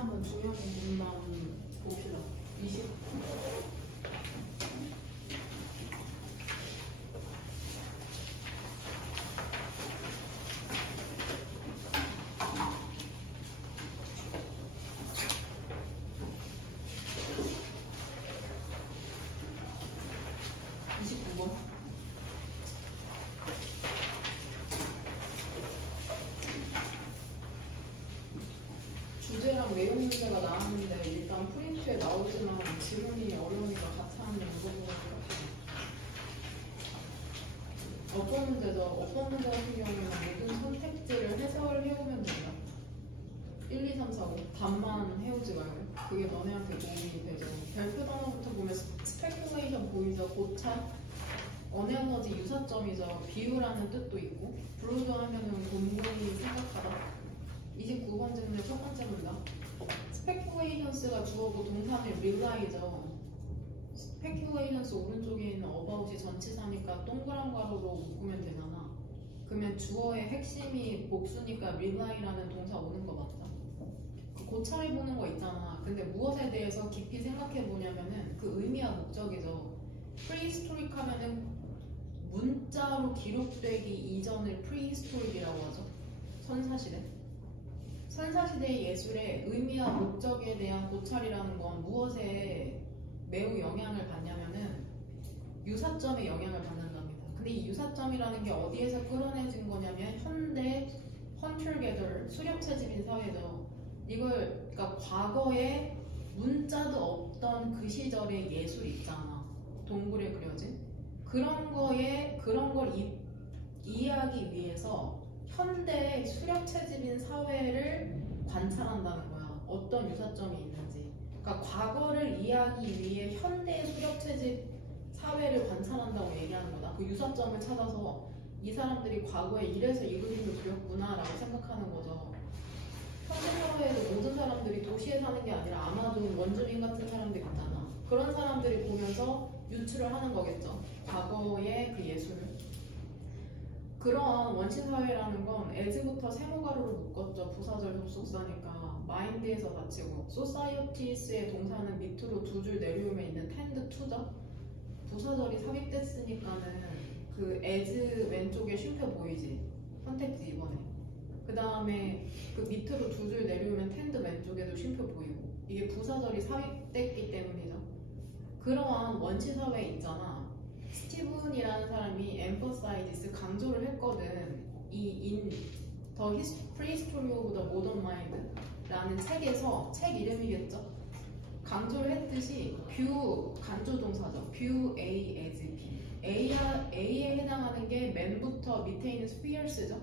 한번 중요한 부분만 봅시다. 20. 주제랑 내용 문제가 나왔는데 일단 프린트에 나오지만 지문이 어려우니까 같이 하는 게 무서운 것 같아요. 어떤 문제죠? 어떤 문제 같은 경우에는 모든 선택지를 해석을 해오면 된다. 1, 2, 3, 4, 5 답만 해오지 말고 그게 너네한테 도움이 되죠. 별표 단어부터 보면 스페큘레이션 보이죠? 고찰, 언에너지 유사점이죠. 비유라는 뜻도 있고 브루드 하면은 곰곰이 생각하다. 29번 질문의 첫 번째 문장. 스페큘레이션스가 주어고 동사는 릴라이죠. 스페큘레이션스 오른쪽에 있는 about이 전치사니까 동그란 괄호로 묶으면 되잖아. 그러면 주어의 핵심이 복수니까 릴라이라는 동사 오는 거 맞죠? 그 고찰해 보는 거 있잖아. 근데 무엇에 대해서 깊이 생각해 보냐면은 그 의미와 목적이죠. 프리히스토릭 하면은 문자로 기록되기 이전을 프리히스토릭이라고 하죠. 선사시대. 선사시대의 예술의 의미와 목적에 대한 고찰이라는 건 무엇에 매우 영향을 받냐면은 유사점에 영향을 받는답니다. 근데 이 유사점이라는 게 어디에서 끌어내진 거냐면 현대 헌터-게더 수렵채집인 사회죠. 이걸 그러니까 과거에 문자도 없던 그 시절의 예술 있잖아. 동굴에 그려진 그런 걸 이해하기 위해서 현대의 수렵채집인 사회를 관찰한다는 거야. 어떤 유사점이 있는지. 그러니까 과거를 이해하기 위해 현대의 수렵채집 사회를 관찰한다고 얘기하는 거다. 그 유사점을 찾아서 이 사람들이 과거에 이래서 이 그림을 그렸구나 라고 생각하는 거죠. 현대 사회에도 모든 사람들이 도시에 사는 게 아니라 아마존 원주민 같은 사람들 있잖아. 그런 사람들이 보면서 유출을 하는 거겠죠. 과거의 그 예술을. 그러한 원시사회라는 건 as부터 세모가루를 묶었죠. 부사절 접속사니까 mind에서 받치고 societies의 동사는 밑으로 두 줄 내려오면 있는 tend to죠. 부사절이 삽입됐으니까는 그 as 왼쪽에 쉼표 보이지? 선택지 2번에 그 다음에 그 밑으로 두 줄 내려오면 tend 왼쪽에도 쉼표 보이고 이게 부사절이 삽입됐기 때문이죠. 그러한 원시사회 있잖아. 스티븐이라는 사람이 emphasizes 강조를 했거든. 이 The Prehistory of the Modern Mind라는 책에서 책 이름이겠죠. 강조를 했듯이 view 간조 동사죠. view A as B. A에 해당하는 게 man부터 밑에 있는 spheres죠.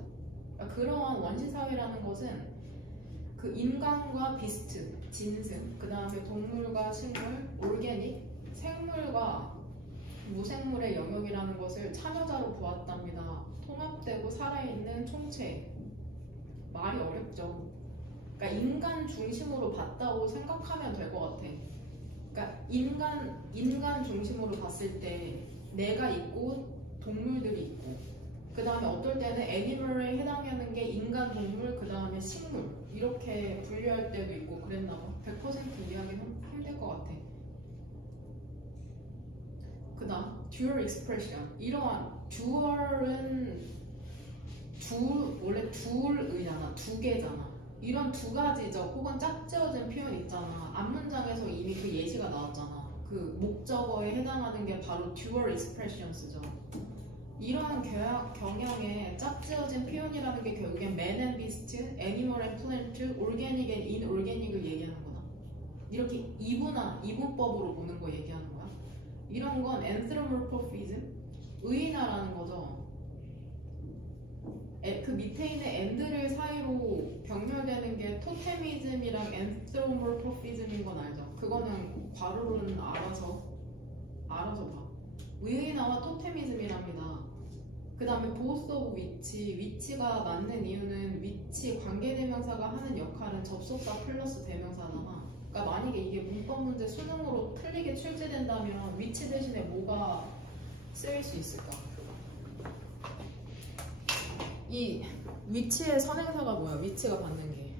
그러니까 그러한 원시사회라는 것은 그 인간과 비스트, 짐승, 그 다음에 동물과 식물, 올게닉, 생물과 무생물의 영역이라는 것을 참여자로 보았답니다. 통합되고 살아있는 총체. 말이 어렵죠. 그러니까 인간 중심으로 봤다고 생각하면 될 것 같아. 그러니까 인간 중심으로 봤을 때 내가 있고 동물들이 있고 그 다음에 어떨 때는 애니멀에 해당하는 게 인간, 동물, 그 다음에 식물 이렇게 분류할 때도 있고 그랬나 봐. 100% 이해하기는 힘들 것 같아. 그 다음 dual expression. 이러한 dual은 원래 둘의잖아. 두 개잖아. 이런 두 가지죠. 혹은 짝지어진 표현 있잖아. 앞문장에서 이미 그 예시가 나왔잖아. 그 목적어에 해당하는 게 바로 dual expressions죠. 이러한 경향에 짝지어진 표현이라는 게 결국엔 man and beast, animal and plant, organic and inorganic을 얘기하는구나. 이렇게 이분법으로 보는 거 얘기하는 거야. 이런 건 anthropomorphism, 의인화라는 거죠. 그 밑에 있는 and를 사이로 병렬되는 게 토테미즘이랑 anthropomorphism인 건 알죠? 그거는 괄호는 알아서 봐. 의인화와 토테미즘이랍니다. 그 다음에 both of 위치가 맞는 이유는 위치 관계대명사가 하는 역할은 접속사 플러스 대명사잖아. 그러니까 만약에 이게 문법 문제 수능으로 틀리게 출제된다면 위치 대신에 뭐가 쓰일 수 있을까? 이 위치의 선행사가 뭐야? 위치가 받는 게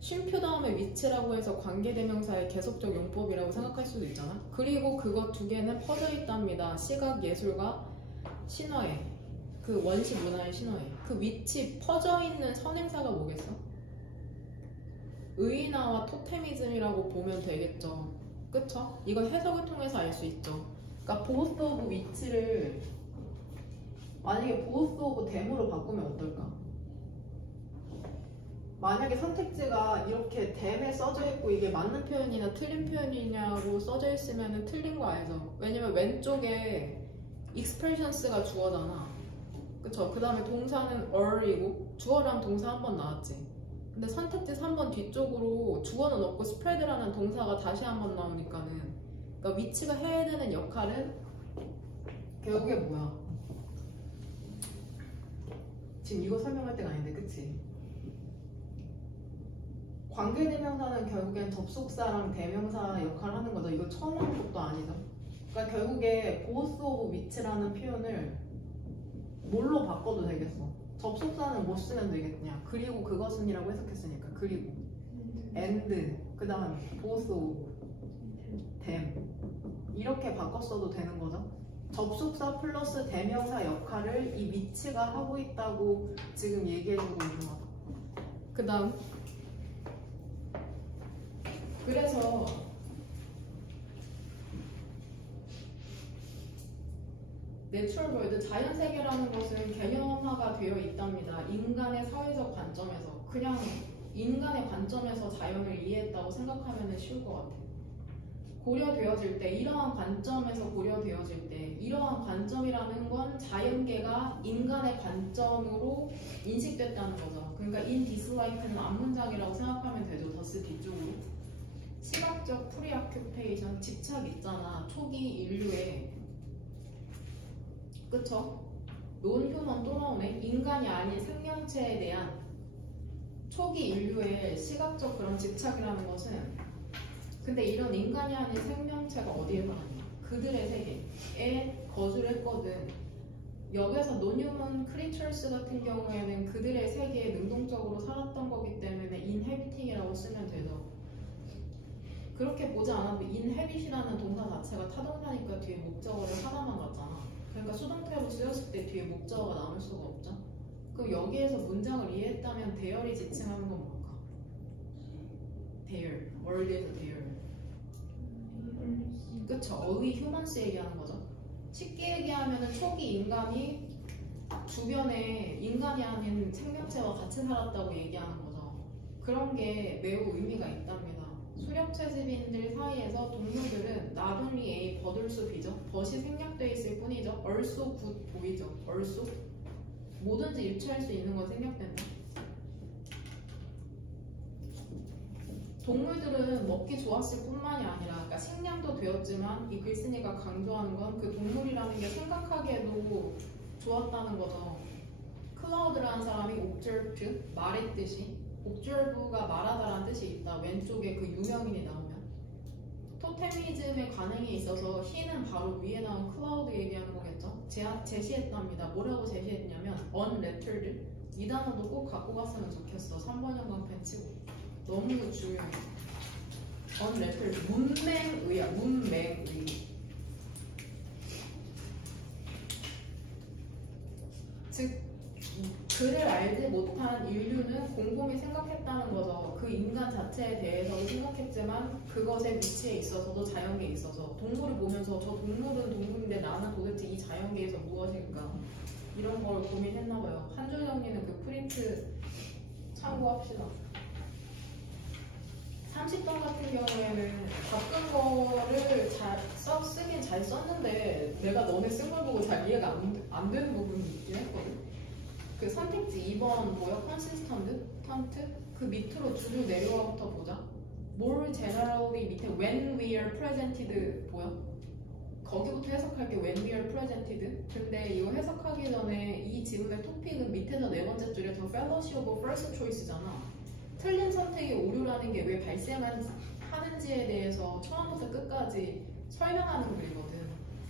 쉼표 다음에 위치라고 해서 관계대명사의 계속적 용법이라고 생각할 수도 있잖아. 그리고 그거 두 개는 퍼져 있답니다. 시각, 예술과 신화에. 그 원시 문화의 신화에. 그 위치 퍼져 있는 선행사가 뭐겠어? 의인화와 토테미즘이라고 보면 되겠죠. 그쵸? 이거 해석을 통해서 알 수 있죠. 그러니까 보스 오브 위치를 만약에 보스 오브 댐으로 바꾸면 어떨까? 만약에 선택지가 이렇게 댐에 써져 있고 이게 맞는 표현이나 틀린 표현이냐고 써져 있으면 틀린 거 알죠? 왜냐면 왼쪽에 expressions가 주어잖아. 그쵸? 그 다음에 동사는 are이고 주어랑 동사 한 번 나왔지. 근데 선택지 3번 뒤쪽으로 주어는 없고 spread라는 동사가 다시 한 번 나오니까는, 그러니까 위치가 해야 되는 역할은 결국에 뭐야? 지금 이거 설명할 때가 아닌데, 그치? 관계대명사는 결국엔 접속사랑 대명사 역할을 하는 거죠. 이거 처음 하는 것도 아니죠. 그러니까 결국에 보스 오브 위치라는 표현을 뭘로 바꿔도 되겠어. 접속사는 뭐 쓰면 되겠냐? 그리고 그것은이라고 해석했으니까. 그리고 and 그 다음 보스 오브 댐 이렇게 바꿨어도 되는 거죠. 접속사 플러스 대명사 역할을 이 위치가 하고 있다고 지금 얘기해주고 있는 거죠. 그 다음 그래서 내추럴 월드, 자연세계라는 것은 개념화가 되어 있답니다. 인간의 사회적 관점에서. 그냥 인간의 관점에서 자연을 이해했다고 생각하면 쉬울 것 같아요. 고려되어질 때, 이러한 관점에서 고려되어질 때, 이러한 관점이라는 건 자연계가 인간의 관점으로 인식됐다는 거죠. 그러니까 in dislike는 앞문장이라고 생각하면 되죠. 더스 뒤쪽으로. 시각적 프리아큐페이션, 집착 있잖아. 초기 인류의, 그쵸? 논휴먼 또 나오네. 인간이 아닌 생명체에 대한 초기 인류의 시각적 그런 집착이라는 것은, 근데 이런 인간이 아닌 생명체가 어디에 살았냐? 그들의 세계에 거주를 했거든. 여기서 논휴먼 크리처스 같은 경우에는 그들의 세계에 능동적으로 살았던 거기 때문에 inhabiting이라고 쓰면 되죠. 그렇게 보지 않아도 inhabit이라는 동사 자체가 타동사니까 뒤에 목적어를 하나만 갖잖아. 그러니까 수동태로 쓰였을 때 뒤에 목적어가 남을 수가 없죠. 그럼 여기에서 문장을 이해했다면 대열이 지칭하는 건 뭘까? 대열, 월드에서 대열. 그쵸? 어휘 휴먼스 얘기하는 거죠. 쉽게 얘기하면 초기 인간이 주변에 인간이 아닌 생명체와 같이 살았다고 얘기하는 거죠. 그런 게 매우 의미가 있답니다. 수렵 채집인들 사이에서 동물들은 not only A, but also B죠. 벗이 생략되어 있을 뿐이죠. also good boy죠. also 뭐든지 유추할 수 있는 건 생략된다. 동물들은 먹기 좋았을 뿐만이 아니라, 그러니까 식량도 되었지만 이 글쓴이가 강조하는 건 그 동물이라는 게 생각하기에도 좋았다는 거죠. 클라우드라는 사람이 observed, 말했듯이 observe가 말하다라는 뜻이 있다. 왼쪽에 그 유명인이 나오면 토테미즘의 관행에 있어서 he는 바로 위에 나온 클라우드 얘기하는 거겠죠. 제시했답니다. 뭐라고 제시했냐면 unlettered, 이 단어도 꼭 갖고 갔으면 좋겠어. 3번 형광펜 치고 너무 중요해. unlettered, 문맹의야. 문맹의. 즉 그를 알지 못한 인류는 곰곰이 생각했다는 거죠. 그 인간 자체에 대해서도 생각했지만 그것의 위치에 있어서도 자연계에 있어서 동물을 보면서 저 동물은 동물인데 나는 도대체 이 자연계에서 무엇일까? 이런 걸 고민했나봐요. 한줄 정리는 그 프린트 참고합시다. 30번 같은 경우에는 바꾼 거를 쓰긴 잘 썼는데 내가 너네 쓴 걸 보고 잘 이해가 안 되는 부분이 있긴 했거든. 그 선택지 2번 뭐야? 컨시스턴트? 그 밑으로 줄을 내려와부터 보자. more generally 밑에 when we are presented 보여? 거기부터 해석할게. when we are presented. 근데 이거 해석하기 전에 이 지문의 토픽은 밑에서 네 번째 줄에 the fellowship of first choice잖아. 틀린 선택의 오류라는 게 왜 발생하는지에 대해서 처음부터 끝까지 설명하는 글이거든.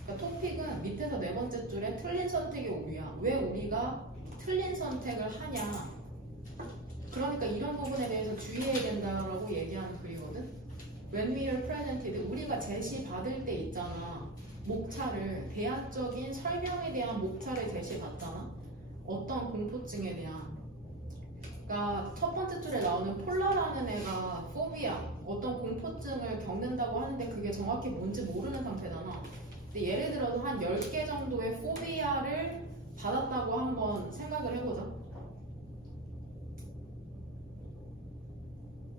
그러니까 토픽은 밑에서 네 번째 줄에 틀린 선택의 오류야. 왜 우리가 틀린 선택을 하냐. 그러니까 이런 부분에 대해서 주의해야 된다. when we are presented, 우리가 제시받을 때 있잖아. 목차를, 대안적인 설명에 대한 목차를 제시받잖아. 어떤 공포증에 대한. 그러니까 첫 번째 줄에 나오는 폴라라는 애가 포비아, 어떤 공포증을 겪는다고 하는데 그게 정확히 뭔지 모르는 상태잖아. 근데 예를 들어서 한 10개 정도의 포비아를 받았다고 한번 생각을 해보자.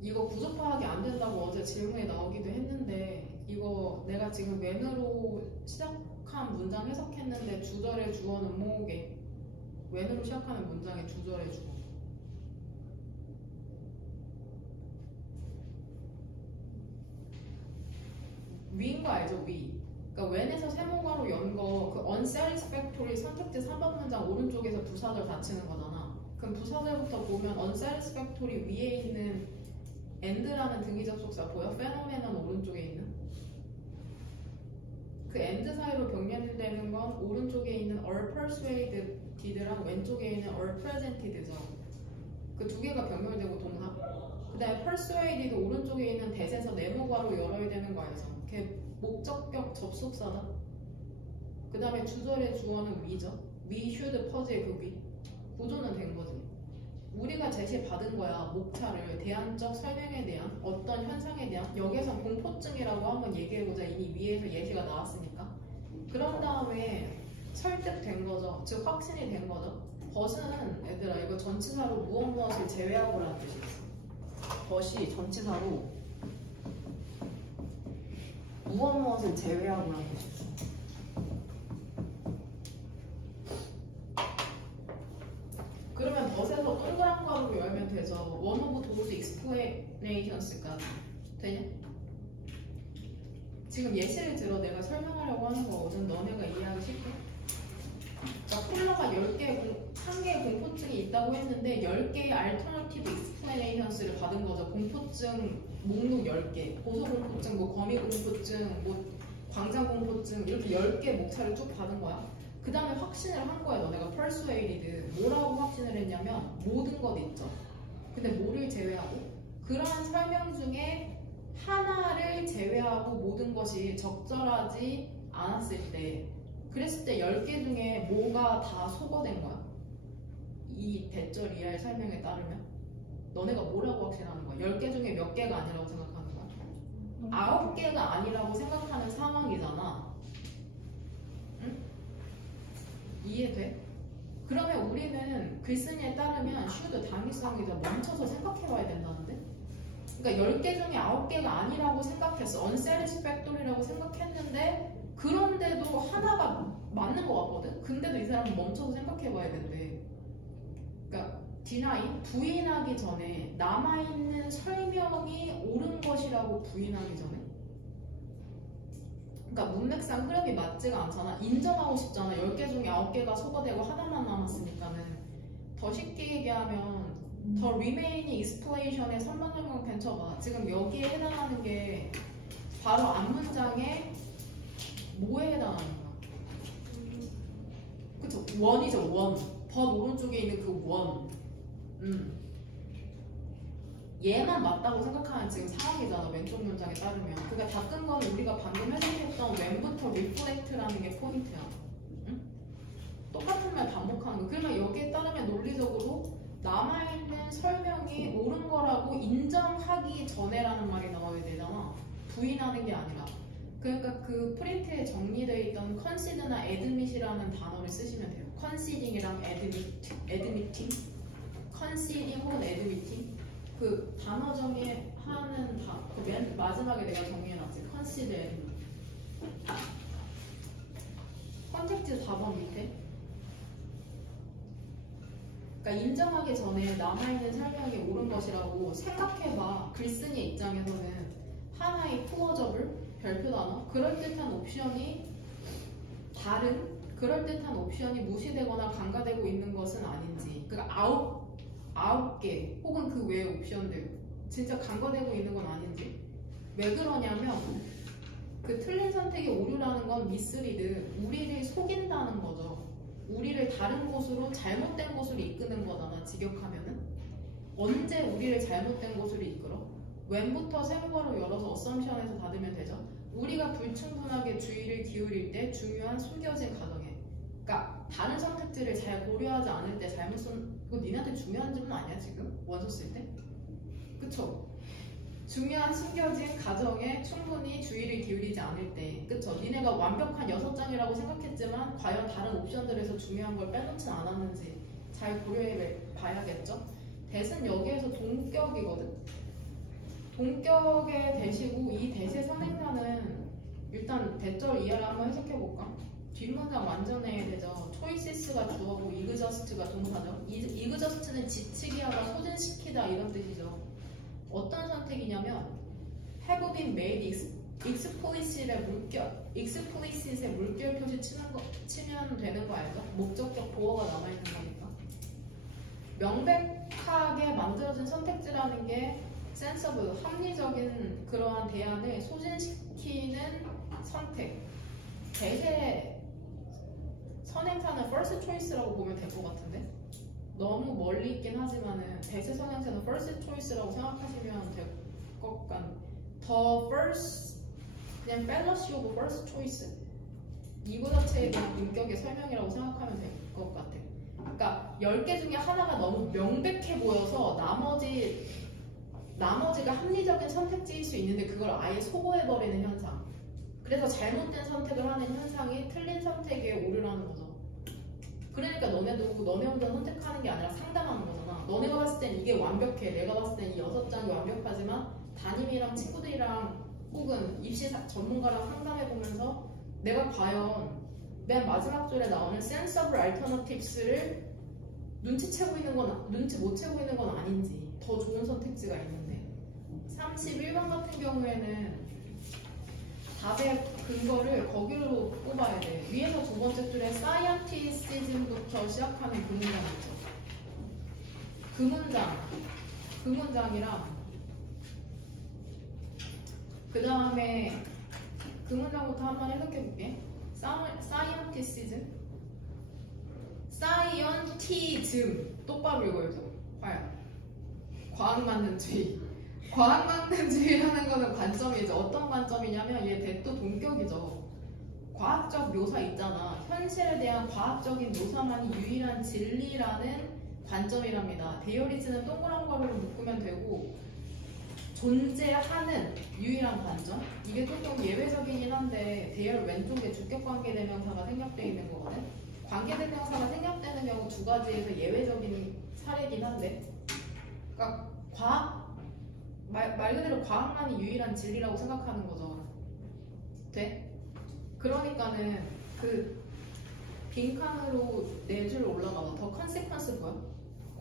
이거 구조 파악이 안 된다고 어제 질문에 나오기도 했는데 이거 내가 지금 when으로 시작한 문장 해석했는데 주절의 주어는 뭐게? when으로 시작하는 문장의 주절의 주어. 위인 거 알죠? 위. 그러니까 when에서 세모가로 연 거 그 unsatisfactory 선택지 3번 문장 오른쪽에서 부사절 닫히는 거잖아. 그럼 부사절부터 보면 unsatisfactory 위에 있는 and라는 등위 접속사 보여? phenomenon 오른쪽에 있는 그 and 사이로 병렬되는 건 오른쪽에 있는 are persuaded랑 왼쪽에 있는 are presented죠. 그 두 개가 병렬되고 동사. 그 다음에 persuaded 오른쪽에 있는 대세에서 네모가로 열어야 되는 거 알죠? 걔 목적격 접속사다. 그 다음에 주절의 주어는 위죠. we should 퍼즈의 그 위. 구조는 된 거지. 우리가 제시받은 거야. 목차를 대안적 설명에 대한 어떤 현상에 대한. 여기에서 공포증이라고 한번 얘기해보자. 이미 위에서 예시가 나왔으니까. 그런 다음에 설득된 거죠. 즉 확신이 된 거죠. 벗은 얘들아 이거 전치사로 무엇을 제외하고라는 뜻이 있어. 벗이 전치사로 무엇을 제외하고라는 뜻이 있어. 그러면 벗에서 동그란 가로로 열면 되죠. one of those explanations가 되냐? 지금 예시를 들어 내가 설명하려고 하는 거거든. 너네가 이해하기 쉽게. 그러니까 폴러가 1개의 공포증이 있다고 했는데 10개의 alternative explanations를 받은 거죠. 공포증 목록 10개, 고소공포증, 뭐 거미공포증, 뭐 광장공포증 이렇게 10개 목차를 쭉 받은 거야. 그 다음에 확신을 한 거야. 너네가 persuaded. 뭐라고 확신을 했냐면 모든 것 있죠. 근데 뭐를 제외하고? 그러한 설명 중에 하나를 제외하고 모든 것이 적절하지 않았을 때 그랬을 때 10개 중에 뭐가 다 소거된 거야. 이 대절 이하의 설명에 따르면 너네가 뭐라고 확신하는 거야? 10개 중에 몇 개가 아니라고 생각하는 거야? 9개가 아니라고 생각하는 상황이잖아. 응? 이해돼? 그러면 우리는 글쓴이에 따르면 should 당위성이죠. 멈춰서 생각해봐야 된다는데? 그러니까 10개 중에 9개가 아니라고 생각했어. unsatisfactory라고 생각했는데 그런데도 하나가 맞는 것 같거든? 근데도 이 사람은 멈춰서 생각해봐야 된대. 그러니까 deny, 부인하기 전에 남아있는 설명이 옳은 것이라고 부인하기 전에 그러니까 문맥상 흐름이 맞지가 않잖아. 인정하고 싶잖아. 10개 중에 9개가 소거되고 하나만 남았으니까는. 더 쉽게 얘기하면 더 remaining explanation의 선반영을 펼쳐봐. 지금 여기에 해당하는 게 바로 앞문장에 뭐에 해당하는 거야? 그쵸? 원이죠. 원. 더 오른쪽에 있는 그 원. 얘만 맞다고 생각하는 지금 상황이잖아. 왼쪽 문장에 따르면. 그러니까 다 끈 건 우리가 방금 해석했던 when부터 reflect라는 게 포인트야. 응? 똑같은 말 반복하는 거. 그러면 여기에 따르면 논리적으로 남아있는 설명이 옳은 거라고 인정하기 전에라는 말이 나와야 되잖아. 부인하는 게 아니라. 그러니까 그 프린트에 정리되어 있던 consider나 admit이라는 단어를 쓰시면 돼요. conceding이랑 admitting, conceding 혹은 admitting. 그 단어 정의하는 그 맨 마지막에 내가 정리해놨지. concede, admit. 컨텍스트 4번 밑에. 그러니까 인정하기 전에 남아있는 설명이 옳은 것이라고 생각해봐. 글쓴이 입장에서는 하나의 플로저블, 별표 단어, 그럴듯한 옵션이 다른, 그럴듯한 옵션이 무시되거나 간과되고 있는 것은 아닌지. 그러니까 9개 혹은 그 외의 옵션들 진짜 간과되고 있는 건 아닌지. 왜 그러냐면 그 틀린 선택이 오류라는 건 미스리드, 우리를 속인다는 거죠. 우리를 다른 곳으로 잘못된 곳으로 이끄는 거잖아. 직역하면은 언제 우리를 잘못된 곳으로 이끌어? when부터 세모가로 열어서 assumption에서 닫으면 되죠. 우리가 불충분하게 주의를 기울일 때 중요한 숨겨진 가정에, 그러니까 다른 선택지를 잘 고려하지 않을 때 잘못 쓴, 이거 니네한테 중요한 질문 아니야 지금? 원서 쓸 때? 그쵸? 중요한 숨겨진 가정에 충분히 주의를 기울이지 않을 때, 그쵸? 니네가 완벽한 6장이라고 생각했지만 과연 다른 옵션들에서 중요한 걸 빼놓지 않았는지 잘 고려해 봐야겠죠? 대신 여기에서 동격이거든? 동격의 대시고 이 대시의 선행사는 일단 대절 이하를 한번 해석해볼까? 뒷문장 완전해야 되죠. choices가 주어고 exhaust가 동사죠. exhaust는 지치게 하다, 소진시키다 이런 뜻이죠. 어떤 선택이냐면 have been made explicit의 물결 표시 치면 되는 거 알죠? 목적격 보어가 남아있는 거니까. 명백하게 만들어진 선택지라는 게 sensible, 합리적인 그러한 대안을 소진시키는 선택. 대세 선행사는 first choice라고 보면 될 것 같은데? 너무 멀리 있긴 하지만은 대세 선행사는 first choice라고 생각하시면 될 것 같. The first, 그냥 fallacy of first choice. 이거 자체에 대한 인격의 설명이라고 생각하면 될 것 같아. 그러니까 10개 중에 하나가 너무 명백해 보여서 나머지가 합리적인 선택지일 수 있는데 그걸 아예 소거해버리는 현상. 그래서 잘못된 선택을 하는 현상이 틀린 선택에 오르라는 거죠. 그러니까 너네 혼자 선택하는 게 아니라 상담하는 거잖아. 너네가 봤을 땐 이게 완벽해. 내가 봤을 땐 이 6장이 완벽하지만 담임이랑 친구들이랑 혹은 입시 전문가랑 상담해보면서 내가 과연 맨 마지막 줄에 나오는 sensible alternatives를 눈치 못 채고 있는 건 아닌지 더 좋은 선택지가 있는데 31번 같은 경우에는 답의 근거를 거기로 뽑아야 돼. 위에서 두 번째 줄에 scientism부터 시작하는 그 문장 있죠. 그 문장이랑 그 다음에 그 문장부터 한번 해석해볼게. scientism 똑바로 읽어야죠. 과연 과학만능주의. 과학만능주의라는 거는 관점이죠. 어떤 관점이냐면 얘 대또 동격이죠. 과학적 묘사 있잖아. 현실에 대한 과학적인 묘사만이 유일한 진리라는 관점이랍니다. 데이어리즈는 동그란 거로 묶으면 되고 존재하는 유일한 관점? 이게 조금 예외적이긴 한데 대열 왼쪽에 주격관계대명사가 생략되어 있는 거거든. 관계대명사가 생략되는 경우 두 가지에서 예외적인 사례긴 한데 그러니까 말 그대로 과학만이 유일한 진리라고 생각하는 거죠. 돼? 그러니까는 그 빈칸으로 4줄 올라가서 더 컨시퀀스 보여?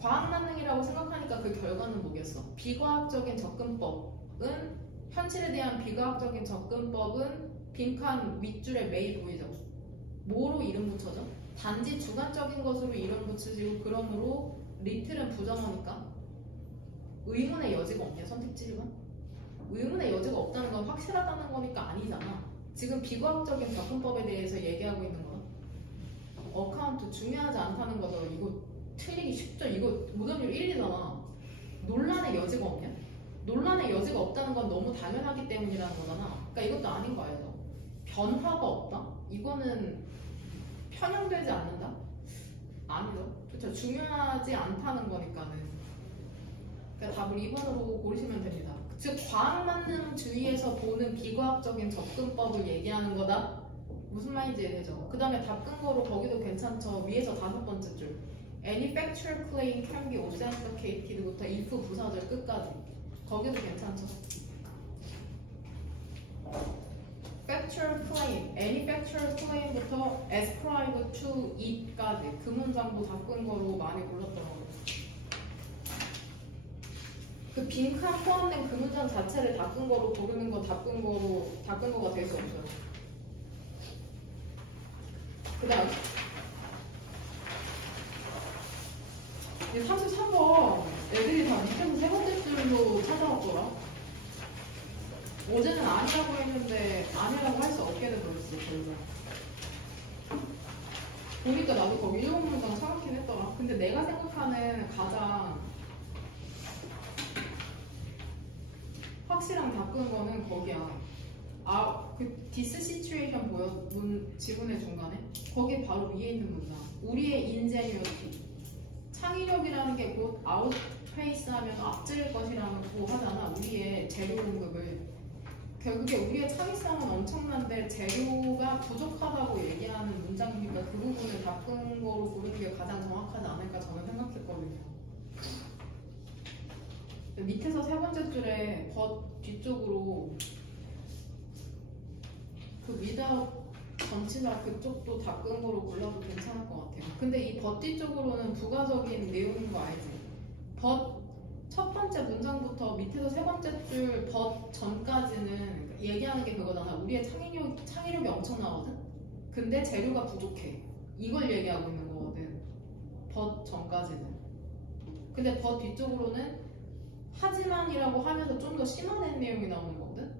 과학만능이라고 생각하니까 그 결과는 뭐겠어? 비과학적인 접근법은 현실에 대한 비과학적인 접근법은 빈칸 윗줄에 매일 보이죠? 뭐로 이름 붙여져? 단지 주관적인 것으로 이름 붙이고 그러므로 리틀은 부정어니까 의문의 여지가 없냐 선택지 1번? 의문의 여지가 없다는 건 확실하다는 거니까 아니잖아. 지금 비과학적인 접근법에 대해서 얘기하고 있는 거야. 어카운트 중요하지 않다는 거죠. 이거 틀리기 쉽죠. 이거 오점률 1이잖아. 논란의 여지가 없냐? 논란의 여지가 없다는 건 너무 당연하기 때문이라는 거잖아. 그러니까 이것도 아닌 거 알죠? 변화가 없다? 이거는 편향되지 않는다? 아니죠. 그렇죠. 중요하지 않다는 거니까는. 그러니까 답을 2번으로 고르시면 됩니다. 즉 과학만능주의에서 보는 비과학적인 접근법을 얘기하는 거다. 무슨 말인지 이해되죠? 그 다음에 답 근거로 거기도 괜찮죠. 위에서 5번째 줄 Any factual claim can be authenticated 부터 if 부사절 끝까지 거기도 괜찮죠. factual claim, any factual claim부터 ascribe to it까지 그 문장도 답 근거로 많이 골랐더라고요. 그 빈칸 포함된 그 문장 자체를 답 근거로 고르는 건 답 근거가 될 수 없어요. 그 다음 33번 애들이 다 밑에서 세 번째 줄로 찾아왔더라. 어제는 아니라고 했는데 아니라고 할 수 없게 돼버렸어. 결국 보니까 나도 거기 1번 문장 찾았긴 했더라. 근데 내가 생각하는 가장 확실한 바꾼 거는 거기야. 그 디스 시츄에이션 보여? 지문의 중간에? 거기 바로 위에 있는 문장. 우리의 인제뉴어티. 창의력이라는 게 곧 아웃페이스 하면 앞질 것이라고 하잖아. 우리의 재료 공급을. 결국에 우리의 창의성은 엄청난데 재료가 부족하다고 얘기하는 문장이니까 그 부분을 바꾼 거로 보는 게 가장 정확하지 않을까 저는 생각했거든요. 밑에서 세 번째 줄에 but 뒤쪽으로 그 without 전치사 그쪽도 바꾼 거로 골라도 괜찮을 것 같아요. 근데 이 but 뒤쪽으로는 부가적인 내용인 거 알지? but 첫 번째 문장부터 밑에서 세 번째 줄 but 전까지는 얘기하는 게 그거잖아. 우리의 창의력이 엄청나거든? 근데 재료가 부족해. 이걸 얘기하고 있는 거거든. but 전까지는. 근데 but 뒤쪽으로는 하지만이라고 하면서 좀 더 심화된 내용이 나오는 거거든?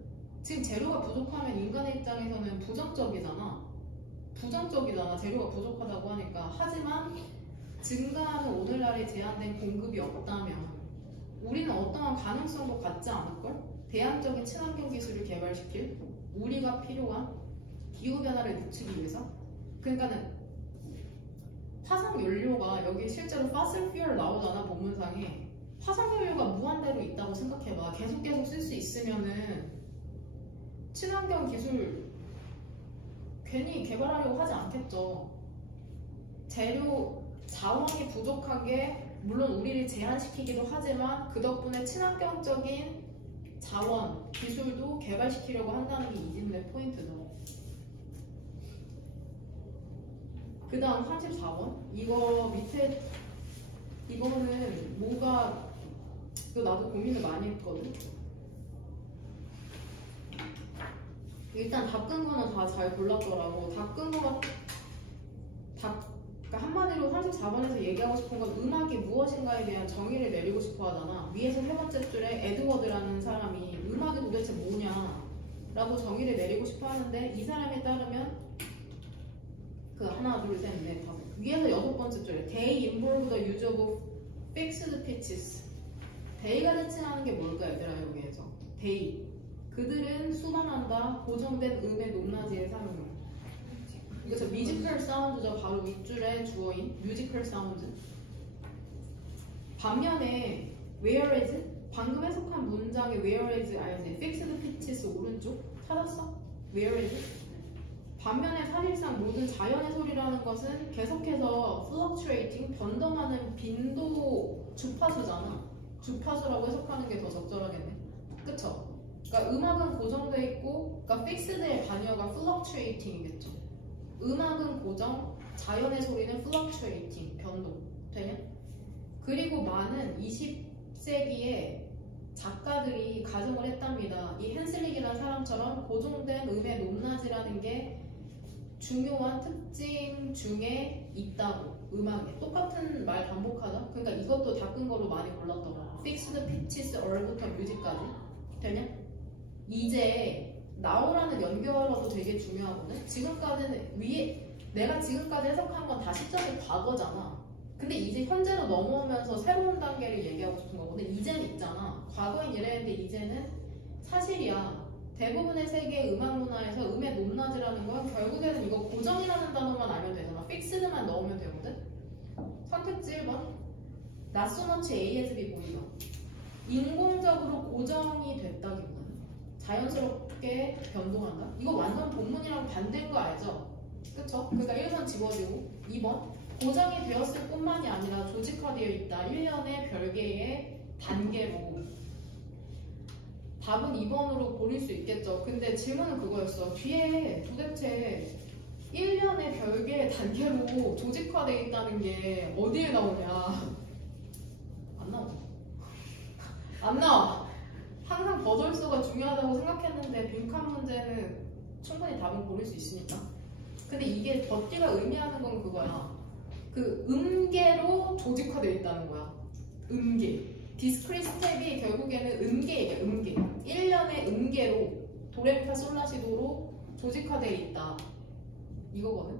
지금 재료가 부족하면 인간의 입장에서는 부정적이잖아. 재료가 부족하다고 하니까. 하지만 증가하는 오늘날의 제한된 공급이 없다면 우리는 어떠한 가능성도 갖지 않을걸? 대안적인 친환경 기술을 개발시킬 우리가 필요한 기후변화를 늦추기 위해서. 그러니까는 화석연료가 여기 실제로 fossil fuel 나오잖아. 본문상에. 화석연료가 무한대로 있다고 생각해봐. 계속 쓸 수 있으면은 친환경 기술 괜히 개발하려고 하지 않겠죠. 재료 자원이 부족하게 물론 우리를 제한시키기도 하지만 그 덕분에 친환경적인 자원, 기술도 개발시키려고 한다는 게 이 질문의 포인트죠. 그 다음 34번. 이거 밑에 이거는 뭐가 또 나도 고민을 많이 했거든. 일단 바꾼 거는 다 잘 골랐더라고. 바꾼 거가 그러니까 한마디로 34번에서 얘기하고 싶은 건 음악이 무엇인가에 대한 정의를 내리고 싶어 하잖아. 위에서 세 번째 줄에 에드워드라는 사람이 음악이 도대체 뭐냐 라고 정의를 내리고 싶어 하는데 이 사람에 따르면 그 하나 둘 셋 넷 다섯 위에서 여섯 번째 줄에 They involve the use of fixed pitches. They가 대칭하는 게 뭘까 얘들아 여기에서. They 그들은 수반한다 고정된 음의 높낮이의 사용을. 그래서 뮤지컬 사운드죠. 바로 윗줄의 주어인 뮤지컬 사운드. 반면에 whereas 방금 해석한 문장의 whereas 알지? fixed pitches 오른쪽 찾았어? whereas 반면에 사실상 모든 자연의 소리라는 것은 계속해서 fluctuating 변동하는 빈도 주파수잖아. 주파수라고 해석하는 게 더 적절하겠네. 그쵸? 그러니까 음악은 고정돼 있고 그러니까 fixed의 반여가 fluctuating이겠죠. 음악은 고정, 자연의 소리는 fluctuating, 변동. 되냐? 그리고 많은 20세기에 작가들이 가정을 했답니다. 이 헨슬릭이라는 사람처럼 고정된 음의 높낮이라는 게 중요한 특징 중에 있다고. 음악에 똑같은 말 반복하자. 그러니까 이것도 바꾼 거로 많이 골랐더라. Fixed pitches or부터 뮤직까지. 되냐? 이제 now라는 연결어도 되게 중요하거든. 지금까지는 위에 내가 지금까지 해석한 건 다 시점이 과거잖아. 근데 이제 현재로 넘어오면서 새로운 단계를 얘기하고 싶은 거거든. 이제는 있잖아. 과거엔 이랬는데 이제는 사실이야. 대부분의 세계의 음악 문화에서 음의 높낮이라는 건 결국에는 이거 고정이라는 단어만 알면 되잖아. 픽스드만 넣으면 되거든. 선택지 1번. Not so much A as B 보이죠. 인공적으로 고정이 됐다기보다는 자연스럽게 변동한다. 이거 완전 본문이랑 반대인 거 알죠? 그쵸? 그러니까 1번 집어지고 2번 고정이 되었을 뿐만이 아니라 조직화되어 있다. 1년의 별개의 단계로. 답은 2번으로 고를 수 있겠죠. 근데 질문은 그거였어. 뒤에 도대체 1년의 별개의 단계로 조직화되어 있다는 게 어디에 나오냐. 안 나와. 안 나와. 항상 버절수가 중요하다고 생각했는데 빈칸 문제는 충분히 답은 고를 수 있으니까. 근데 이게 버티가 의미하는 건 그거야. 그 음계로 조직화되어 있다는 거야. 음계. 디스크릿 스텝이 결국에는 음계이게 음계. 1년의 음계로 도레미파 솔라시도로 조직화되어 있다. 이거거든.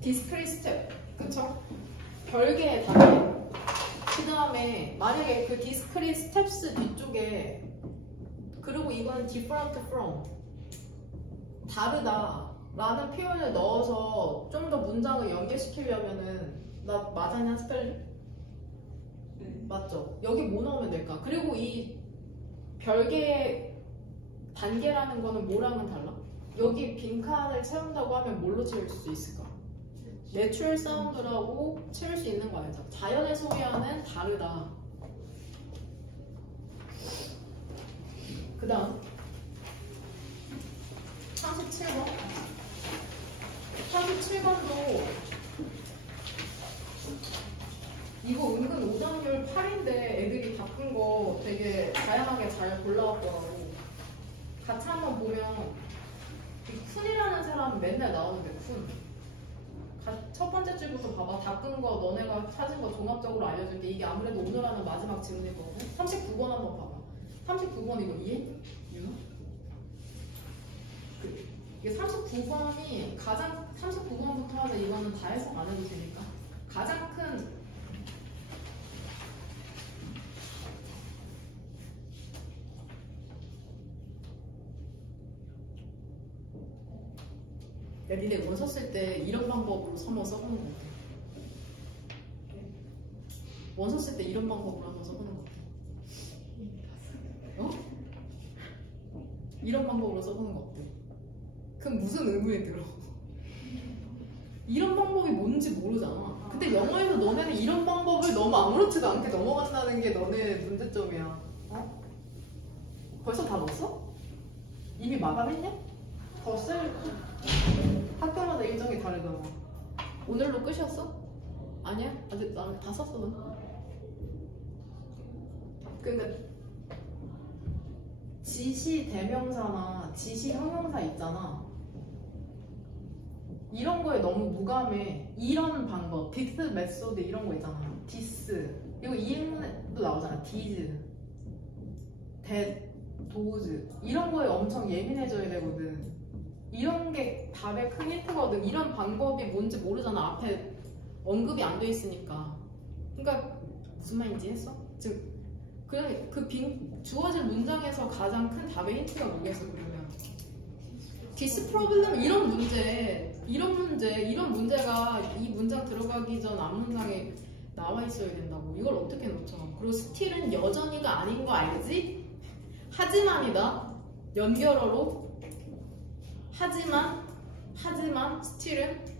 디스크릿 스텝. 그쵸? 별개의 단계. 그 다음에 만약에 그 discrete steps 뒤쪽에 그리고 이건 different from 다르다 라는 표현을 넣어서 좀 더 문장을 연결시키려면은 나 맞았냐 스펠링? 맞죠? 여기 뭐 넣으면 될까? 그리고 이 별개의 단계라는 거는 뭐랑은 달라? 여기 빈칸을 채운다고 하면 뭘로 채울 수 있을까? 내추럴 사운드라고 채울 수 있는 거 알죠? 자연의 소리와는 다르다. 그 다음 37번 37번도 이거 은근 오답률 8인데 애들이 바꾼 거 되게 다양하게 잘 골라왔더라고. 같이 한번 보면 이 쿤이라는 사람은 맨날 나오는데 쿤. 첫 번째 줄부터 봐봐. 바꾼 거 너네가 찾은 거 종합적으로 알려줄게. 이게 아무래도 오늘 하는 마지막 질문일 거거든. 39번 한번 봐봐. 39번 이거 이해? 유나? 이게 39번이 가장 39번부터 하자. 이거는 다 해석 안 해도 되니까. 가장 큰 야, 니네 원서 쓸 때 이런 방법으로 한번 써보는 거 어때? 원서 쓸 때 이런 방법으로 한번 써보는 거 어때? 어? 이런 방법으로 써보는 거 어때? 그럼 무슨 의문이 들어? 이런 방법이 뭔지 모르잖아. 근데 영어에서 너네는 이런 방법을 너무 아무렇지도 않게 넘어간다는 게 너네 문제점이야. 어? 벌써 다 넣었어? 이미 마감했냐? 더 쓸? 학교마다 일정이 다르잖아. 오늘로 끝이었어? 아니야? 아직 난 다 썼어. 그러니까 지시 대명사나 지시 형용사 있잖아. 이런 거에 너무 무감해. 이런 방법, this method 이런 거 있잖아. this 이거 이행문에도 나오잖아. these, that, those 이런 거에 엄청 예민해져야 되거든. 이런 게 답의 큰 힌트거든. 이런 방법이 뭔지 모르잖아. 앞에 언급이 안 돼 있으니까. 그러니까 무슨 말인지 했어? 즉 그 주어진 문장에서 가장 큰 답의 힌트가 뭐겠어? 그러면 this problem 이런 문제가 이 문장 들어가기 전 앞문장에 나와 있어야 된다고. 이걸 어떻게 놓쳐? 그리고 still은 여전히가 아닌 거 알지? 하지만이다. 연결어로 하지만 still은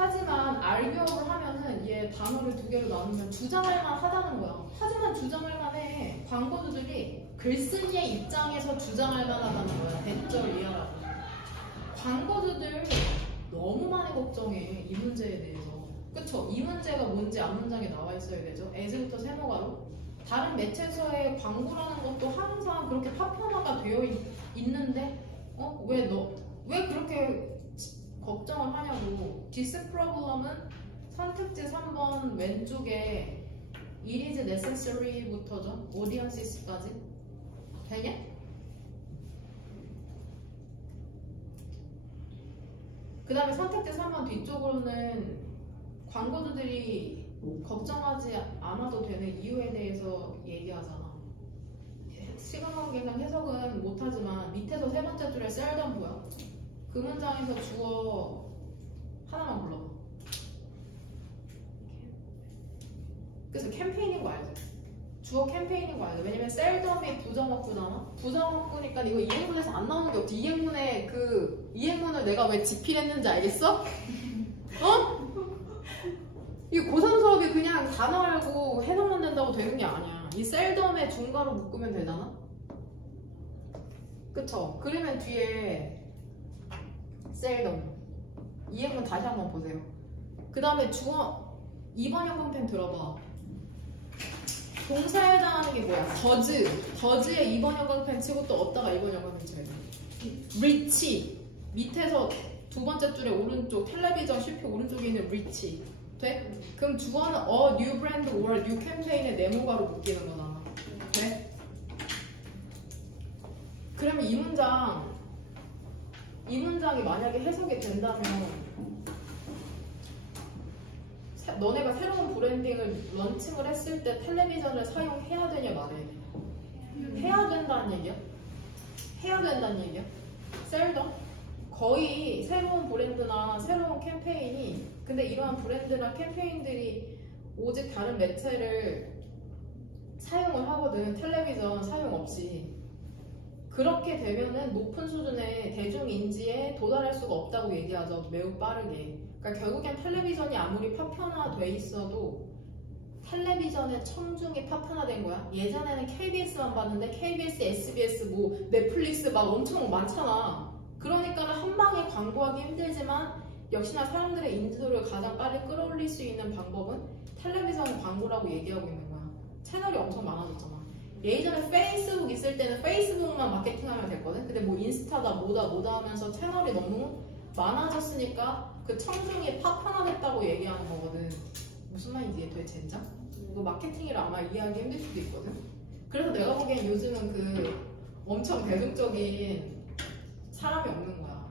하지만 argue를 하면은 얘 단어를 두 개로 나누면 주장할 만하다는 거야. 하지만 주장할 만해. 광고주들이 글쓴이의 입장에서 주장할 만하다는 거야. 대절 이하라고. 광고주들 너무 많이 걱정해. 이 문제에 대해서. 그쵸? 이 문제가 뭔지 앞문장에 나와 있어야 되죠. as부터 세모가로. 다른 매체에서의 광고라는 것도 항상 그렇게 파편화가 되어 있는데 왜 그렇게 걱정을 하냐고. this problem은 선택지 3번 왼쪽에 it is necessary부터죠. audience까지 되냐? 그 다음에 선택지 3번 뒤쪽으로는 광고주들이 걱정하지 않아도 되는 이유에 대해서 얘기하잖아. 시간 관계상 해석은 못하지만 밑에서 세 번째 줄에 셀덤 그 문장에서 주어 하나만 불러봐. 그래서 캠페인인 거 알지? 주어 캠페인인 거 알지? 왜냐면 셀덤이 부정어구잖아? 부정어구니까 이거 이행문에서 안 나오는 게 없지. 이행문을 내가 왜 집필했는지 알겠어? 어? 이 고3 수업이 그냥 단어 알고 해석만 된다고 되는 게 아니야. 이 셀덤에 중괄호 묶으면 되잖아? 그쵸? 그러면 뒤에 셀덤 이행문 다시 한번 보세요. 그 다음에 주어 2번 형광펜 들어봐. 동사에 해당하는 게 뭐야? 더즈에 2번 형광펜 치고 또 얻다가 2번 형광펜 쳐야 돼. reach 밑에서 두 번째 줄에 오른쪽 텔레비전 슈퍼 오른쪽에 있는 reach 돼? 그럼 주어는 new brand or new campaign의 네모가로 묶이는 거잖아. 돼? 그러면 이 문장이 만약에 해석이 된다면 너네가 새로운 브랜딩을 런칭을 했을 때 텔레비전을 사용해야 되냐 말아야 되냐? 해야 된다는 얘기야? 해야 된다는 얘기야? 셀덤? 거의 새로운 브랜드나 새로운 캠페인이 근데 이러한 브랜드나 캠페인들이 오직 다른 매체를 사용을 하거든. 텔레비전 사용 없이. 그렇게 되면은 높은 수준의 대중인지에 도달할 수가 없다고 얘기하죠. 매우 빠르게. 그러니까 결국엔 텔레비전이 아무리 파편화돼 있어도 텔레비전의 청중이 파편화된 거야. 예전에는 KBS만 봤는데 KBS, SBS, 뭐 넷플릭스 막 엄청 많잖아. 그러니까는 한 방에 광고하기 힘들지만 역시나 사람들의 인지도를 가장 빨리 끌어올릴 수 있는 방법은 텔레비전 광고라고 얘기하고 있는 거야. 채널이 엄청 많아졌잖아. 예전에 페이스북 있을 때는 페이스북만 마케팅하면 됐거든. 근데 뭐 인스타다 뭐다 하면서 채널이 너무 많아졌으니까 그 청중이 파편화됐다고 얘기하는 거거든. 무슨 말인지 이해 돼? 젠장? 이거 마케팅이라 아마 이해하기 힘들 수도 있거든. 그래서 내가 보기엔 요즘은 그 엄청 대중적인 사람이 없는 거야.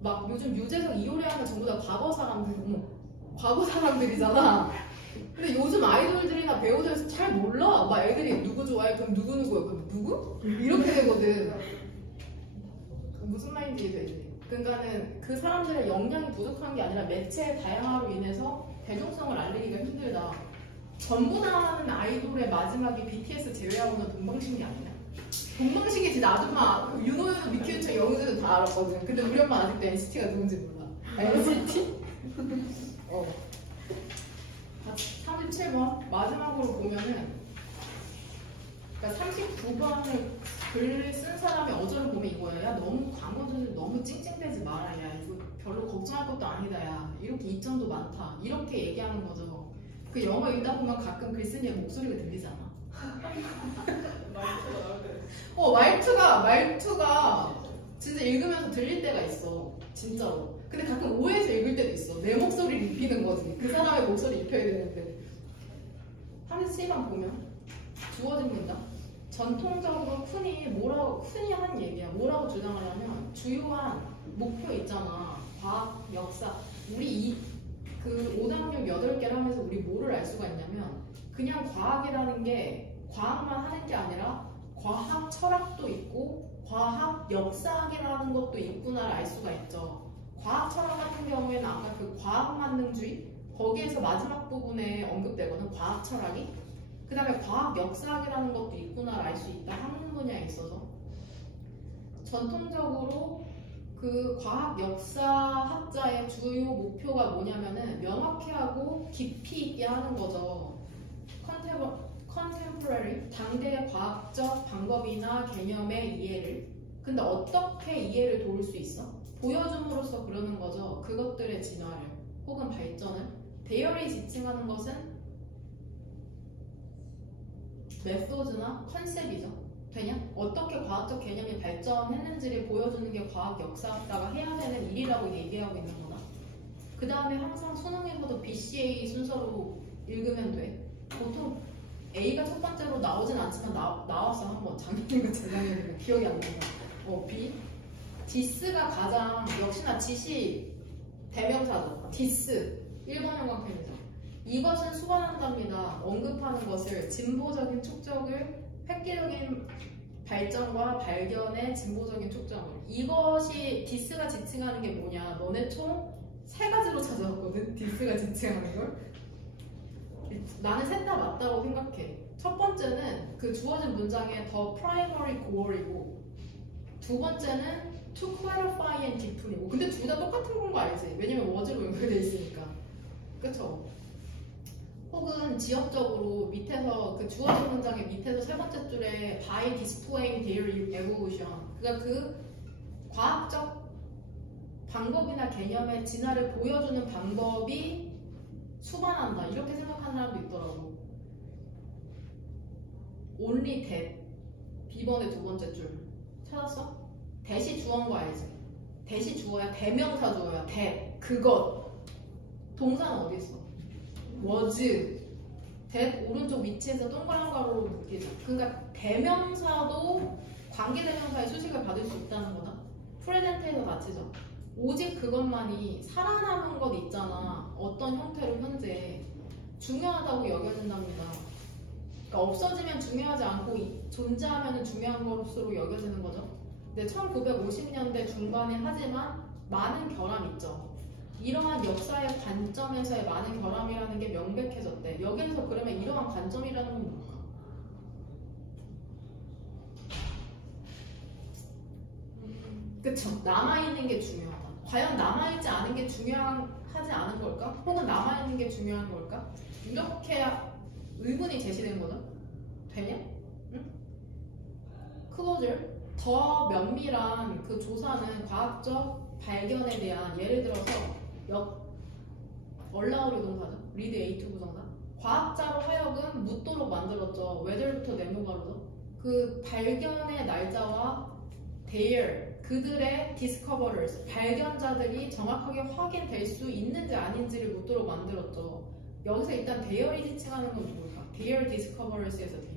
막 요즘 유재석, 이효리 하면 전부 다 과거 사람들, 과거 사람들이잖아. 근데 요즘 아이돌들이나 배우들 잘 몰라. 막 애들이 누구 좋아해? 그럼 누구누구야? 그럼 누구? 이렇게 되거든. 무슨 말인지 이해되지? 그러니까는 그 사람들의 역량이 부족한 게 아니라 매체의 다양화로 인해서 대중성을 알리기가 힘들다. 전부 다 하는 아이돌의 마지막이 BTS 제외하고는 동방신기 아니냐? 동방신기지 아줌마 윤호윤, 미키우처, 영우주는 다 알았거든. 근데 우리 엄마 아직도 NCT가 누군지 몰라. NCT? 37번 마지막으로 보면은 그러니까 39번을 글을 쓴 사람이 어제를 보면 이거야. 야 너무 광고주는 너무 찡찡대지 마라. 야 이거 별로 걱정할 것도 아니다. 야 이렇게 이점도 많다. 이렇게 얘기하는 거죠. 그 영어 읽다 보면 가끔 글쓴이의 목소리가 들리잖아. 말투가 진짜 읽으면서 들릴 때가 있어. 진짜로. 근데 가끔 오해해서 읽을 때도 있어. 내 목소리를 입히는 거지. 그 사람의 목소리 입혀야 되는데. 37번 보면 주어진 문장. 전통적으로 쿤이 한 얘기야. 뭐라고 주장하냐면 주요한 목표 있잖아. 과학, 역사. 우리 그 5당육 8개를 하면서 우리 뭐를 알 수가 있냐면 그냥 과학이라는 게 과학만 하는 게 아니라 과학 철학도 있고 과학 역사학이라는 것도 있구나를 알 수가 있죠. 과학 철학 같은 경우에는 아까 그 과학 만능주의 거기에서 마지막 부분에 언급되거든. 과학 철학이. 그 다음에 과학 역사학이라는 것도 있구나를 알 수 있다. 학문 분야에 있어서. 전통적으로 그 과학 역사학자의 주요 목표가 뭐냐면은 명확히 하고 깊이 있게 하는 거죠. 컨템포러리, 당대의 과학적 방법이나 개념의 이해를. 근데 어떻게 이해를 도울 수 있어? 보여줌으로써 그러는 거죠. 그것들의 진화를 혹은 발전을. 대열이 지칭하는 것은 메소드나 컨셉이죠. 되냐? 어떻게 과학적 개념이 발전했는지를 보여주는 게 과학 역사학자가 해야 되는 일이라고 얘기하고 있는 거다. 그 다음에 항상 수능에서도 BCA 순서로 읽으면 돼. 보통 A가 첫 번째로 나오진 않지만 나왔어 한번. 작년인가 재작년인가 기억이 안 난다. B. 디스가 가장 역시나 지시 대명사죠. 디스 1번 형광펜이죠. 이것은 수반한답니다. 언급하는 것을 진보적인 축적을 획기적인 발전과 발견의 진보적인 축적을. 이것이 디스가 지칭하는 게 뭐냐. 너네 총 3가지로 찾아왔거든. 디스가 지칭하는 걸. 나는 셋 다 맞다고 생각해. 첫 번째는 그 주어진 문장의 the primary goal이고 두 번째는 to clarify and deepen이고. 근데 둘 다 똑같은 건 거 알지? 왜냐면 was로 연결돼 있으니까. 그쵸? 혹은 지역적으로 밑에서 그 주어진 문장의 밑에서 세 번째 줄에 by displaying their evolution. 그러니까 그 과학적 방법이나 개념의 진화를 보여주는 방법이 수반한다. 이렇게 생각하는 사람도 있더라고. only that. B번의 두 번째 줄. 찾았어? 대시 주어인 거 알지? 대시 주어야. 대명사 주어야. that. 그것. 동사는 어디 있어? was. that 오른쪽 위치에서 동그란 가로로 묶이죠. 그러니까 대명사도 관계대명사의 수식을 받을 수 있다는 거다. 프레젠트에서 다치죠. 오직 그것만이 살아남은 것 있잖아. 어떤 형태로 현재 중요하다고 여겨진답니다. 그러니까 없어지면 중요하지 않고 존재하면 중요한 것으로 여겨지는 거죠. 근데 1950년대 중반에 하지만 많은 결함이 있죠. 이러한 역사의 관점에서의 많은 결함이라는 게 명백해졌대. 여기에서 그러면 이러한 관점이라는 건 뭘까? 그쵸. 남아있는 게 중요하다. 과연 남아있지 않은 게 중요하지 않은 걸까? 혹은 남아있는 게 중요한 걸까? 이렇게 의문이 제시된 거죠. 되냐? 응? 클로저. 더 면밀한 그 조사는 과학적 발견에 대한 예를 들어서 얼라우리 동사죠. 리드 A2 부정사. 과학자로 하여금 묻도록 만들었죠. whether부터 네모가로죠. 그 발견의 날짜와 their 그들의 discoverers 발견자들이 정확하게 확인될 수 있는지 아닌지를 묻도록 만들었죠. 여기서 일단 their이 지칭하는 건 누굴까? their discoverers에서 their.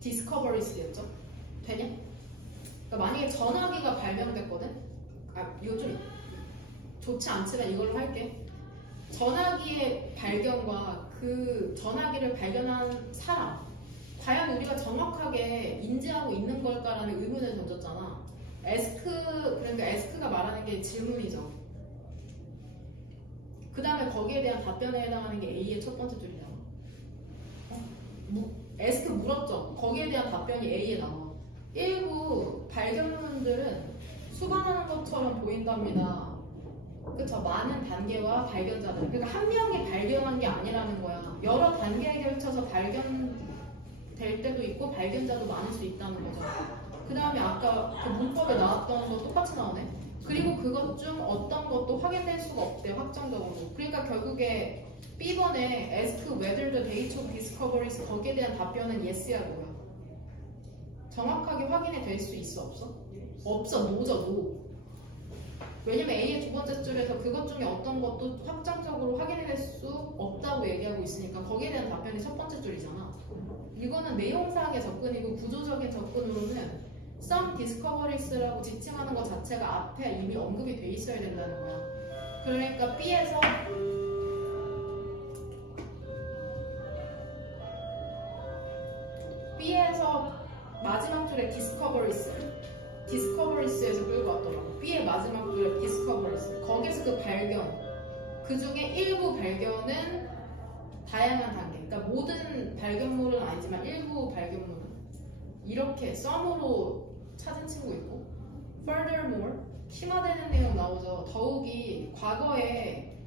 discoveriers였죠. 되냐? 그러니까 만약에 전화기가 발명됐거든? 이거 좀 좋지 않지만 이걸로 할게. 전화기의 발견과 그 전화기를 발견한 사람, 과연 우리가 정확하게 인지하고 있는 걸까라는 의문을 던졌잖아. 그러니까 에스크가 말하는 게 질문이죠. 그 다음에 거기에 대한 답변에 해당하는 게 A의 첫 번째 줄이잖아. 에스크 물었죠. 거기에 대한 답변이 A에 나와. 일부 발견론들은 수반하는 것처럼 보인답니다. 그쵸? 많은 단계와 발견자들. 그러니까 한 명이 발견한 게 아니라는 거야. 여러 단계에 걸쳐서 발견될 때도 있고 발견자도 많을 수 있다는 거죠. 그 다음에 아까 그 문법에 나왔던 거 똑같이 나오네. 그리고 그것 중 어떤 것도 확인될 수가 없대. 확정적으로. 그러니까 결국에 B번에 ask whether the date of discoveries 거기에 대한 답변은 yes야 뭐야? 정확하게 확인이 될 수 있어? 없어? 없어. no죠. no. 왜냐면 A의 두 번째 줄에서 그것 중에 어떤 것도 확정적으로 확인해낼 수 없다고 얘기하고 있으니까 거기에 대한 답변이 첫 번째 줄이잖아. 이거는 내용상의 접근이고 구조적인 접근으로는 some discoveries라고 지칭하는 것 자체가 앞에 이미 언급이 돼 있어야 된다는 거야. 그러니까 B에서 마지막 줄에 discoveries에서 끌고 왔더라고. B의 마지막 줄에 discoveries. 거기서 그 발견. 그 중에 일부 발견은 다양한 단계. 그러니까 모든 발견물은 아니지만 일부 발견물은 이렇게 썸으로 찾은 친구 있고 furthermore 심화되는 내용 나오죠. 더욱이 과거에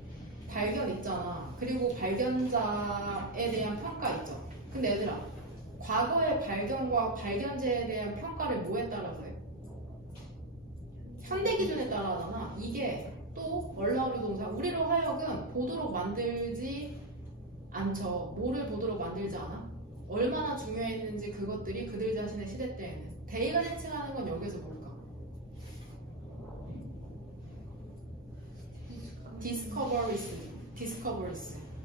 발견 있잖아. 그리고 발견자에 대한 평가 있죠. 근데 얘들아 과거의 발견과 발견제에 대한 평가를 뭐에 따라서 해? 현대 기준에 따라 하잖아. 이게 또 얼라우리 동사 우리로 하여금 보도록 만들지 않죠. 뭐를 보도록 만들지 않아? 얼마나 중요했는지 그것들이 그들 자신의 시대 때에는. 대의가 지칭하는 건 여기서 뭘까? discoveries.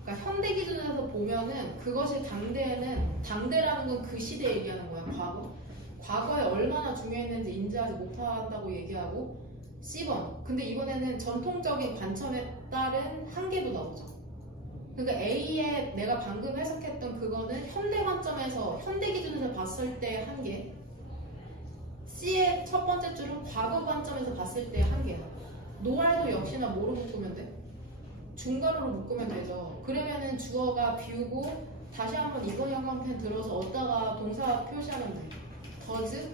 그러니까 현대 기준에서 보면은 그것이 당대라는 건 그 시대 얘기하는 거야. 과거에 얼마나 중요했는지 인지하지 못한다고 얘기하고 C번. 근데 이번에는 전통적인 관점에 따른 한계도 나오죠. 그러니까 A에 내가 방금 해석했던 그거는 현대 관점에서 현대 기준에서 봤을 때의 한계. C의 첫 번째 줄은 과거 관점에서 봤을 때의 한계야. 노알도 역시나 뭐로 묶으면 돼? 중괄호로 묶으면 되죠. 그러면은 주어가 비우고 다시 한번 이번 형광펜 들어서 얻다가 동사 표시하면 돼. does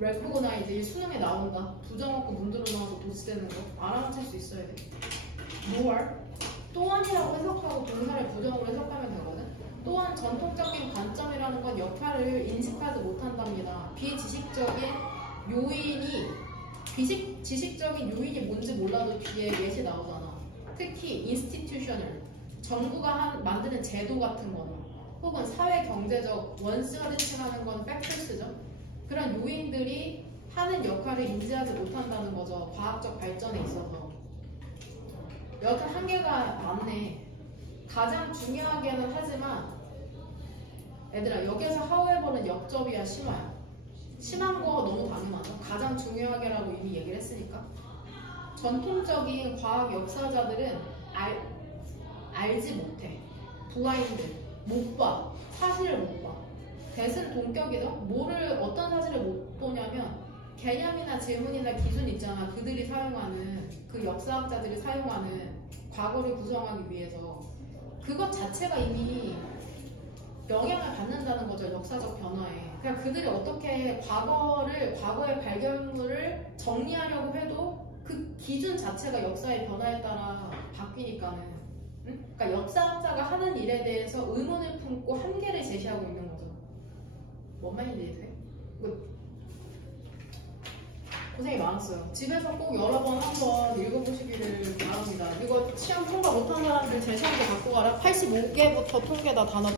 recognize 이 수능에 나온다. 부정 없고 문드러 나와서 도스되는 거 알아맞힐 수 있어야 돼. nor 또한이라고 해석하고 동사를 부정으로 해석하면 되거든. 또한 전통적인 관점이라는 건 역할을 인식하지 못한답니다. 지식적인 요인이 뭔지 몰라도 뒤에 예시 나오잖아. 특히 institutional 정부가 만드는 제도 같은 거나 혹은 사회 경제적 원스가 지칭하는 건 factors죠. 그런 요인들이 하는 역할을 인지하지 못한다는 거죠. 과학적 발전에 있어서. 여튼 한계가 많네. 가장 중요하게는 하지만 얘들아 여기에서 however는 역접이야 심화야? 심한 거 너무 당연하죠. 가장 중요하게라고 이미 얘기를 했으니까. 전통적인 과학 역사자들은 알지 못해. 블라인드 못 봐. 사실을 못 봐. 대신 동격이죠. 뭐를 어떤 사실을 못 보냐면 개념이나 질문이나 기준 있잖아. 그들이 사용하는 그 역사학자들이 사용하는 과거를 구성하기 위해서 그것 자체가 이미 영향을 받는다는 거죠. 역사적 변화에. 그러니까 그들이 어떻게 과거의 발견물을 정리하려고 해도 그 기준 자체가 역사의 변화에 따라 바뀌니까는. 응? 그러니까 역사학자가 하는 일에 대해서 의문을 품고 한계를 제시하고 있는 거죠. 뭔 말인지 이해돼요? 고생이 많았어요. 집에서 꼭 여러 번 한번 읽어보시기를 바랍니다. 이거 시험 통과 못한 사람들 제 시험도 갖고 가라. 85개부터 통계다 단어.